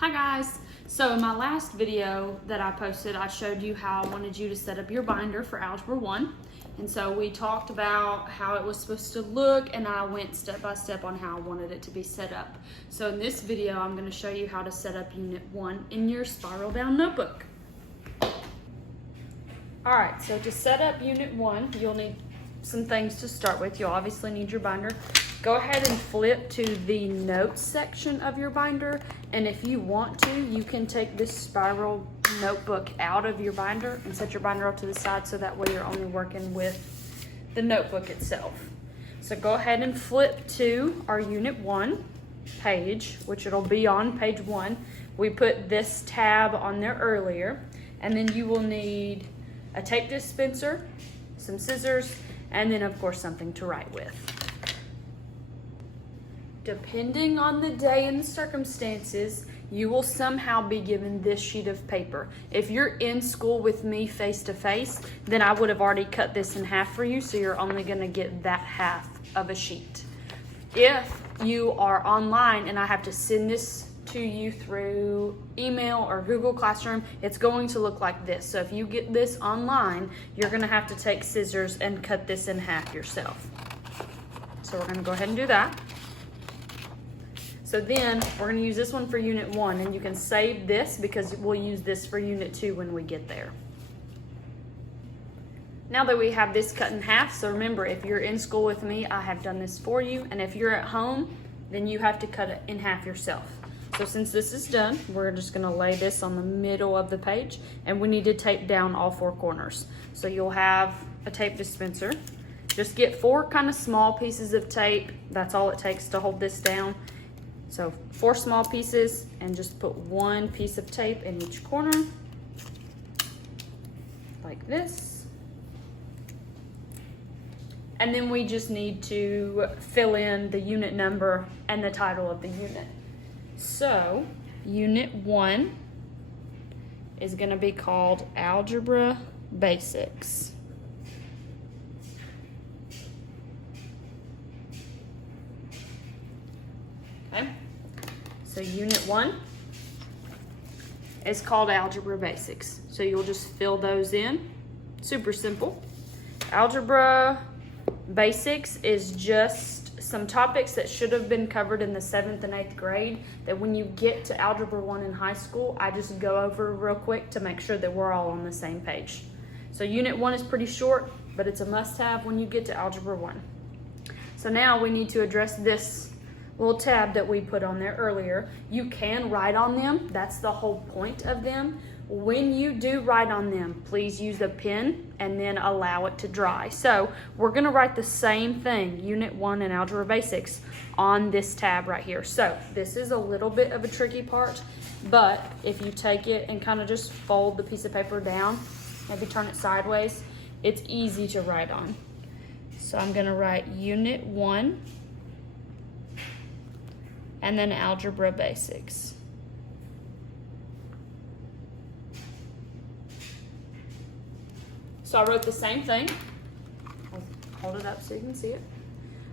Hi guys! So in my last video that I posted, I showed you how I wanted you to set up your binder for Algebra 1. And so we talked about how it was supposed to look, and I went step by step on how I wanted it to be set up. So in this video, I'm going to show you how to set up Unit 1 in your spiral bound notebook. Alright, so to set up Unit 1, you'll need some things to start with. You'll obviously need your binder. Go ahead and flip to the notes section of your binder, and if you want to, you can take this spiral notebook out of your binder and set your binder off to the side so that way you're only working with the notebook itself. So go ahead and flip to our Unit 1 page, which it'll be on page 1. We put this tab on there earlier, and then you will need a tape dispenser, some scissors, and then of course something to write with. Depending on the day and the circumstances, you will somehow be given this sheet of paper. If you're in school with me face to face, then I would have already cut this in half for you, so you're only gonna get that half of a sheet. If you are online and I have to send this to you through email or Google Classroom, it's going to look like this. So if you get this online, you're gonna have to take scissors and cut this in half yourself. So we're gonna go ahead and do that. So then we're going to use this one for Unit 1, and you can save this because we'll use this for Unit 2 when we get there. Now that we have this cut in half, so remember, if you're in school with me, I have done this for you, and if you're at home, then you have to cut it in half yourself. So since this is done, we're just going to lay this on the middle of the page, and we need to tape down all 4 corners. So you'll have a tape dispenser. Just get 4 kind of small pieces of tape. That's all it takes to hold this down. So 4 small pieces, and just put 1 piece of tape in each corner, like this. And then we just need to fill in the unit number and the title of the unit. So Unit 1 is going to be called Algebra Basics. Okay, so Unit 1 is called Algebra Basics. So you'll just fill those in. Super simple. Algebra Basics is just some topics that should have been covered in the 7th and 8th grade that when you get to Algebra 1 in high school, I just go over real quick to make sure that we're all on the same page. So Unit 1 is pretty short, but it's a must-have when you get to Algebra 1. So now we need to address this little tab that we put on there earlier. You can write on them. That's the whole point of them. When you do write on them, please use a pen and then allow it to dry. So we're gonna write the same thing, Unit 1 and Algebra Basics, on this tab right here. So this is a little bit of a tricky part, but if you take it and kind of just fold the piece of paper down, maybe turn it sideways, it's easy to write on. So I'm gonna write Unit 1 and then Algebra Basics. So I wrote the same thing. I'll hold it up so you can see it.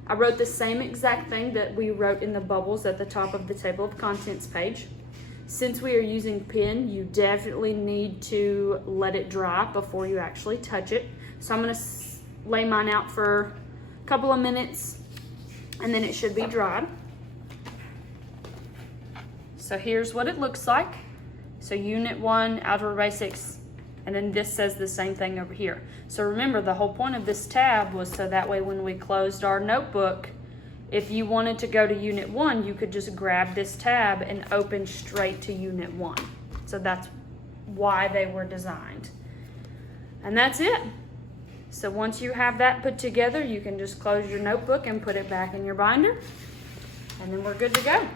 I wrote the same exact thing that we wrote in the bubbles at the top of the table of contents page. Since we are using pen, you definitely need to let it dry before you actually touch it. So I'm gonna lay mine out for a couple of minutes, and then it should be dried. So here's what it looks like. So Unit 1, Algebra Basics, and then this says the same thing over here. So remember, the whole point of this tab was so that way when we closed our notebook, if you wanted to go to Unit 1, you could just grab this tab and open straight to Unit 1. So that's why they were designed. And that's it. So once you have that put together, you can just close your notebook and put it back in your binder, and then we're good to go.